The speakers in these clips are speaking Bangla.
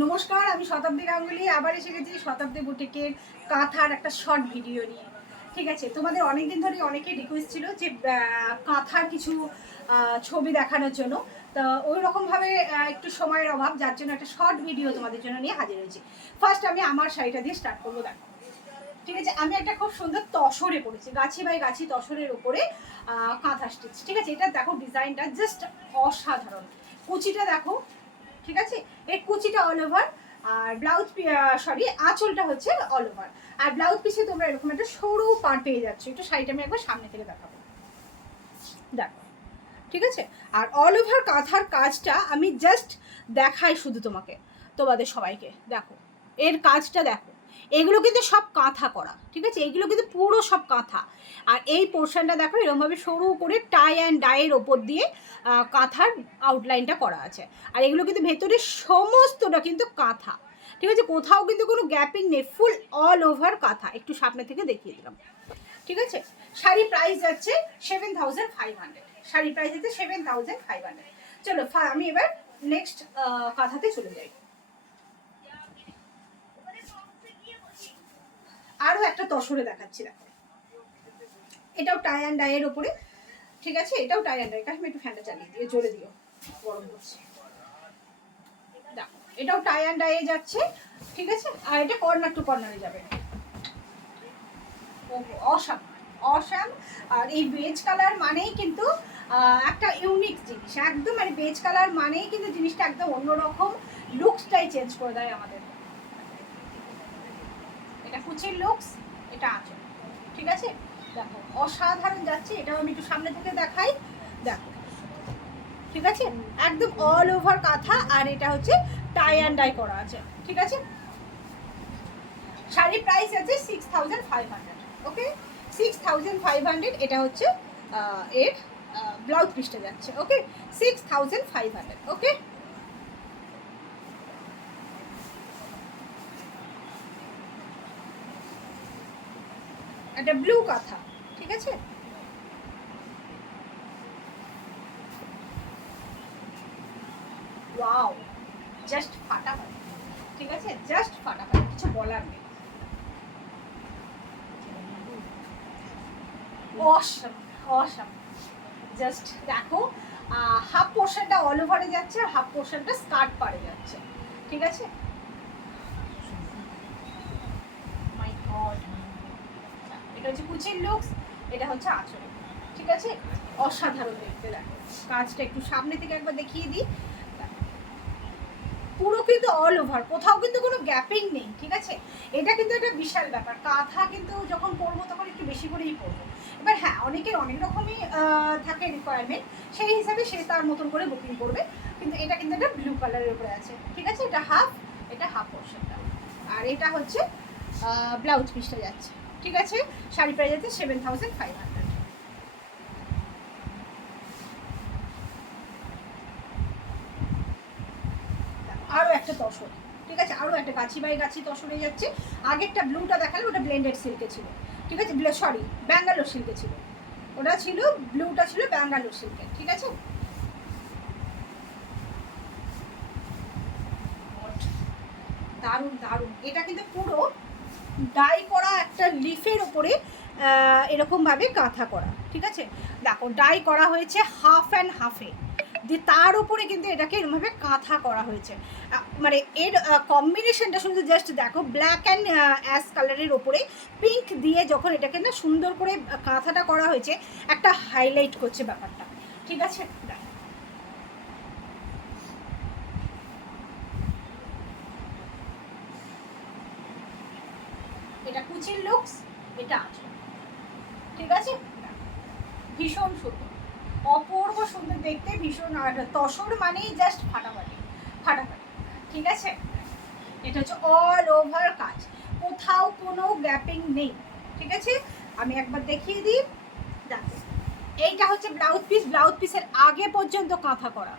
নমস্কার, আমি শতাব্দী গাঙ্গুলি আবার এসে গেছি শতাব্দী বুটিকের কাঁথার একটা শর্ট ভিডিও নিয়ে। ঠিক আছে, তোমাদের অনেকদিন ধরে অনেকের রিকোয়েস্ট ছিল যে কাঁথার কিছু ছবি দেখানোর জন্য। তো ওই রকমভাবে একটু সময়ের অভাব, যার জন্য একটা শর্ট ভিডিও তোমাদের জন্য নিয়ে হাজির হয়েছি। ফার্স্ট আমি আমার শাড়িটা দিয়ে স্টার্ট করবো। দেখো, ঠিক আছে, আমি একটা খুব সুন্দর তসরে পড়েছি, গাছি বাই গাছি তসরের উপরে কাঁথা স্টিচ। ঠিক আছে, এটা দেখো ডিজাইনটা জাস্ট অসাধারণ। কুচিটা দেখো, ঠিক আছে, এই কুচিটা অল ওভার, আর ব্লাউজ সরি আঁচলটা হচ্ছে অল ওভার, আর ব্লাউজ পিসে তোমরা এরকম একটা সরু পার পেয়ে যাচ্ছ। একটু শাড়িটা আমি একবার সামনে থেকে দেখাবো, দেখো, ঠিক আছে। আর অল ওভার কাঁথার কাজটা আমি জাস্ট দেখাই শুধু তোমাদের সবাইকে। দেখো এর কাজটা দেখো, এগুলো কিন্তু সব কাঁথা করা, ঠিক আছে, এগুলো কিন্তু পুরো সব কাঁথা। আর এই পোর্শনটা দেখো এরকমভাবে সরু করে টাই অ্যান্ড ডাইয়ের ওপর দিয়ে কাঁথার আউটলাইনটা করা আছে। আর এগুলো কিন্তু ভেতরে সমস্তটা কিন্তু কাঁথা, ঠিক আছে, কোথাও কিন্তু কোনো গ্যাপিং নেই, ফুল অল ওভার কাঁথা। একটু সামনে থেকে দেখিয়ে দিলাম, ঠিক আছে। শাড়ি প্রাইস যাচ্ছে 7500, শাড়ি প্রাইস যাচ্ছে 7500। চলো আমি এবার নেক্সট কথাতে চলে যাই। আরো একটা তসরে দেখাচ্ছি, দেখো, এটাও টাই অ্যান্ড ডাইয়ের ওপরে, ঠিক আছে, এটাও টাই অ্যান্ড ডাই। কাশ্মীর একটু ফ্যানটা চালিয়ে দিয়ে জোরে দিও, গরম করছে। দেখো এটাও টাই অ্যান্ড ডাইয়ে যাচ্ছে, ঠিক আছে, আর এটা কর্নার টু কর্নারে যাবে। Awesome awesome. আর এই বেজ কালার মানেই কিন্তু একটা ইউনিক জিনিস, একদম মানে বেজ কালার মানেই কিন্তু জিনিসটা একদম অন্যরকম, লুকসটাই চেঞ্জ করে দেয় আমাদের। এটা কুচির লুকস, এটা আঁচল, ঠিক আছে, দেখো অসাধারণ যাচ্ছে। এটাও আমি একটু সামনে থেকে দেখাই, দেখো, ঠিক আছে, একদম অল ওভার কাঁথা। আর এটা হচ্ছে টাই অ্যান্ড ডাই করা আছে, ঠিক আছে। শাড়ির প্রাইস আছে 6500, ওকে, 6500। এটা হচ্ছে এর ব্লাউজ পিসটা যাচ্ছে, ওকে, 6500, ওকে। একটা ব্লু কাঁথা, ঠিক আছে, ওয়াও, জাস্ট ফাটাফাটি, ঠিক আছে, জাস্ট ফাটাফাটি, কিছু বলার নেই। অসাম অসাম, জাস্ট দেখো, হাফ পোর্শনটা অল ওভারে যাচ্ছে আর হাফ পোর্শনটা স্কার্ট পাড়ে যাচ্ছে, ঠিক আছে। মাই গড, এটা হচ্ছে কুচির লুকস, এটা হচ্ছে আঁচল, ঠিক আছে, অসাধারণ দেখতে। দেখো কাজটা একটু সামনে থেকে একবার দেখিয়ে দিই, পুরো কিন্তু অল ওভার, কোথাও কিন্তু কোনো গ্যাপিং নেই, ঠিক আছে। এটা কিন্তু একটা বিশাল ব্যাপার, কাঁথা কিন্তু যখন পরবো তখন একটু বেশি করেই পরবো। এবার হ্যাঁ, অনেকের অনেক রকমই থাকে রিকোয়ারমেন্ট, সেই হিসাবে সে তার মতন করে বুকিং করবে। কিন্তু এটা কিন্তু একটা ব্লু কালারের উপরে আছে, ঠিক আছে, এটা হাফ পোর্শনটা, আর এটা হচ্ছে ব্লাউজ পিসটা যাচ্ছে, ঠিক আছে। শাড়ি প্রাইস যাচ্ছে 7500। আরও একটা তসর, ঠিক আছে, আরও একটা গাছি বাই গাছি তসরে যাচ্ছে। আগেরটা ব্লুটা দেখালে ওটা ব্লেন্ডেড সিল্কে ছিল, ঠিক আছে, সরি ব্যাঙ্গালোর সিল্কে ছিল, ওটা ছিল ব্লুটা ছিল ব্যাঙ্গালোর সিল্কে, ঠিক আছে। দারুণ দারুণ, এটা কিন্তু পুরো ডাই করা একটা লিফের ওপরে এরকমভাবে কাঁথা করা, ঠিক আছে। দেখো ডাই করা হয়েছে হাফ অ্যান্ড হাফে, দিয়ে তার উপরে কিন্তু এটাকে এরকমভাবে কাঁথা করা হয়েছে। মানে এর কম্বিনেশনটা শুধু জাস্ট দেখো, ব্ল্যাক অ্যান্ড অ্যাশ কালারের ওপরে পিঙ্ক দিয়ে যখন এটাকে না সুন্দর করে কাঁথাটা করা হয়েছে, একটা হাইলাইট করছে ব্যাপারটা, ঠিক আছে। এটা কুচির লুকস, এটা আছে, ঠিক আছে, ভীষণ সুন্দর, অপূর্ব সুন্দর দেখতে, ভীষণ। আর তসর মানেই জাস্ট ফাটাফাটি ফাটাফাটি, ঠিক আছে। এটা হচ্ছে অল ওভার কাজ, কোথাও কোনো গ্যাপিং নেই, ঠিক আছে। আমি একবার দেখিয়ে দিই, দেখো এইটা হচ্ছে ব্লাউজ পিস, ব্লাউজ পিসের আগে পর্যন্ত কাঁথা করা,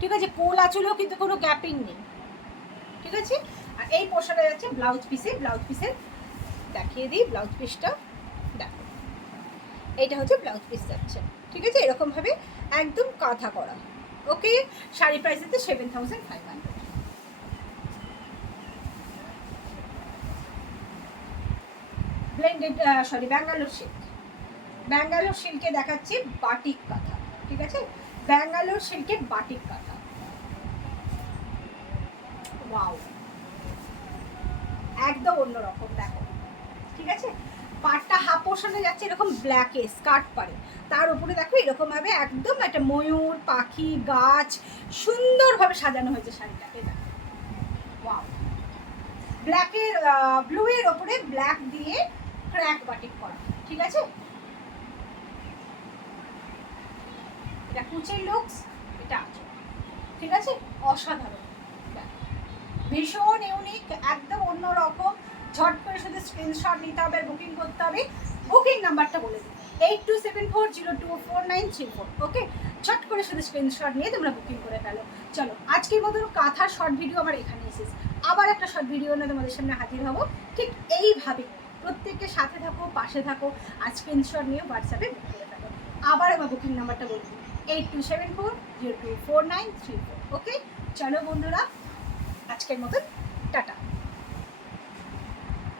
ঠিক আছে, কোল আঁচলেও কিন্তু কোনো গ্যাপিং নেই, ঠিক আছে। আর এই পোর্শনে যাচ্ছে ব্লাউজ পিসের দেখিয়ে দিই ব্লাউজ পিসটা, দেখো এইটা হচ্ছে ব্লাউজ পিস যাচ্ছে, ঠিক আছে, এরকমভাবে একদম কাঁথা করা, ওকে। শাড়ি প্রাইস হচ্ছে 7500। Blended Bangalore silk. ব্যাঙ্গালোর সিল্কে দেখাচ্ছি বাটিক কাঁথা, ঠিক আছে? ব্যাঙ্গালোর সিল্কের বাটিক কাঁথা, ওয়াও, একদম অন্যরকম। দেখো, ঠিক আছে? পাটটা হাফ পোর্শনে যাচ্ছে এরকম ব্ল্যাকে স্কার্ট পারে, তার উপরে দেখো এরকম ভাবে একদম একটা ময়ূর, পাখি, গাছ সুন্দরভাবে সাজানো হয়েছে শাড়িটাকে। দেখো, ওয়াও, ব্ল্যাকের ব্লু এর ওপরে ব্ল্যাক দিয়ে ক্র্যাক বাটিক করা, ঠিক আছে? এটা কুচির লুকস, এটা আছে, ঠিক আছে? অসাধারণ, ভীষণ ইউনিক, একদম অন্যরকম। ঝট করে শুধু স্ক্রিনশট নিতে হবে, বুকিং করতে হবে। বুকিং নাম্বারটা বলে দিই 8274024934। ওকে, ঝট করে শুধু স্ক্রিনশট নিয়ে তোমরা বুকিং করে ফেলো। চলো, আজকের মতন কাঁথার শর্ট ভিডিও আমার এখানেই শেষ। আবার একটা শর্ট ভিডিও নিয়ে তোমাদের সামনে হাজির হবো, ঠিক এইভাবে। প্রত্যেককে সাথে থাকো, পাশে থাকো, আর স্ক্রিনশট নিয়ে হোয়াটসঅ্যাপে বুক করে ফেলো। আবার আমার বুকিং নাম্বারটা বলে দিই 8274024934। ওকে, চলো বন্ধুরা, আজকের মতন টাটা।